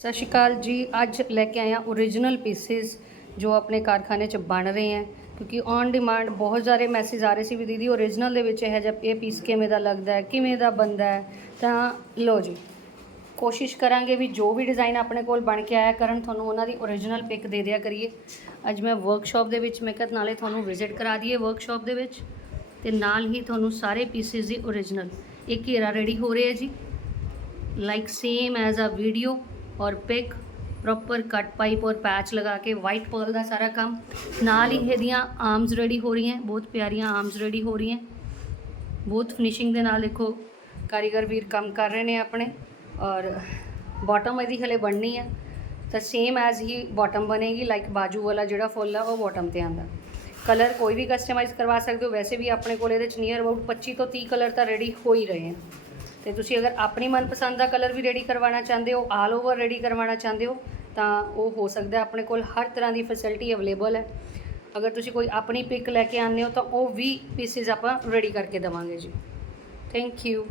ਸਤਿ ਸ਼੍ਰੀ ਅਕਾਲ ਜੀ। ਅੱਜ ਲੈ ਕੇ ਆਇਆ ਹਾਂ ਓਰੀਜਨਲ ਪੀਸਿਸ ਜੋ ਆਪਣੇ ਕਾਰਖਾਨੇ 'ਚ ਬਣ ਰਹੇ ਹੈ, ਕਿਉਂਕਿ ਔਨ ਡਿਮਾਂਡ ਬਹੁਤ ਸਾਰੇ ਮੈਸੇਜ ਆ ਰਹੇ ਸੀ ਵੀ ਦੀਦੀ ਓਰੀਜਨਲ ਦੇ ਵਿੱਚ ਇਹ ਜਿਹਾ ਇਹ ਪੀਸ ਕਿਵੇਂ ਦਾ ਲੱਗਦਾ ਹੈ, ਕਿਵੇਂ ਦਾ ਬਣਦਾ ਹੈ, ਤਾਂ ਲੋ ਜੀ। ਕੋਸ਼ਿਸ਼ ਕਰਾਂਗੇ ਵੀ ਜੋ ਵੀ ਡਿਜ਼ਾਈਨ ਆਪਣੇ ਕੋਲ ਬਣ ਕੇ ਆਇਆ ਕਰਨ, ਤੁਹਾਨੂੰ ਉਹਨਾਂ ਦੀ ਓਰੀਜਨਲ ਪਿਕ ਦੇ ਦਿਆ ਕਰੀਏ। ਅੱਜ ਮੈਂ ਵਰਕਸ਼ਾਪ ਦੇ ਵਿੱਚ, ਮੈਂ ਨਾਲੇ ਤੁਹਾਨੂੰ ਵਿਜ਼ਿਟ ਕਰਾ ਦਈਏ ਵਰਕਸ਼ਾਪ ਦੇ ਵਿੱਚ, ਤੇ ਨਾਲ ਹੀ ਤੁਹਾਨੂੰ ਸਾਰੇ ਪੀਸਿਸ ਦੀ ਓਰੀਜਨਲ ਇਹ ਘੇਰਾ ਰੈਡੀ ਹੋ ਰਿਹਾ ਜੀ। Like same as a video ਔਰ ਪਿਕ ਪ੍ਰੋਪਰ ਕੱਟ ਪਾਈਪ ਔਰ ਪੈਚ ਲਗਾ ਕੇ ਵਾਈਟ ਪਰਲ ਦਾ ਸਾਰਾ ਕੰਮ। ਨਾਲ ਹੀ ਇਹਦੀਆਂ ਆਰਮਸ ਰੈਡੀ ਹੋ ਰਹੀਆਂ, ਬਹੁਤ ਪਿਆਰੀਆਂ ਆਰਮਸ ਰੈਡੀ ਹੋ ਰਹੀਆਂ। ਬਹੁਤ ਫਿਨਿਸ਼ਿੰਗ ਦੇ ਨਾਲ ਦੇਖੋ ਕਾਰੀਗਰ ਵੀਰ ਕੰਮ ਕਰ ਰਹੇ ਨੇ ਆਪਣੇ ਔਰ ਬਾਟਮ ਇਹਦੀ ਹਲੇ ਬਣਨੀ ਹੈ ਤਾਂ ਸੇਮ ਐਜ਼ ਹੀ ਬਾਟਮ ਬਣੇਗੀ ਲਾਈਕ ਬਾਜੂ ਵਾਲਾ ਜਿਹੜਾ ਫੁੱਲ ਆ ਉਹ ਬਾਟਮ ਤੇ ਆਂਦਾ ਕਲਰ ਕੋਈ ਵੀ ਕਸਟਮਾਈਜ਼ ਕਰਵਾ ਸਕਦੇ ਹੋ। ਵੈਸੇ ਵੀ ਆਪਣੇ ਕੋਲ ਇਹਦੇ ਚ ਨੀਅਰ ਅਬਾਊਟ 25 ਤੋਂ 30 ਕਲਰ ਤਾਂ ਰੈਡੀ ਹੋ ਹੀ ਰਹੇ ਹਨ ਤੇ ਤੁਸੀਂ ਅਗਰ ਆਪਣੀ ਮਨਪਸੰਦ ਦਾ ਕਲਰ ਵੀ ਰੈਡੀ ਕਰਵਾਉਣਾ ਚਾਹੁੰਦੇ ਹੋ ਆਲ ਓਵਰ ਰੈਡੀ ਕਰਵਾਉਣਾ ਚਾਹੁੰਦੇ ਹੋ, ਤਾਂ ਉਹ ਹੋ ਸਕਦਾ ਆਪਣੇ ਕੋਲ ਹਰ ਤਰ੍ਹਾਂ ਦੀ ਫੈਸਿਲਿਟੀ ਅਵੇਲੇਬਲ ਹੈ। ਅਗਰ ਤੁਸੀਂ ਕੋਈ ਆਪਣੀ ਪਿਕ ਲੈ ਕੇ ਆਉਂਦੇ ਹੋ, ਤਾਂ ਉਹ ਵੀ ਪੀਸਿਸ ਆਪਾਂ ਰੈਡੀ ਕਰਕੇ ਦੇਵਾਂਗੇ ਜੀ। Thank you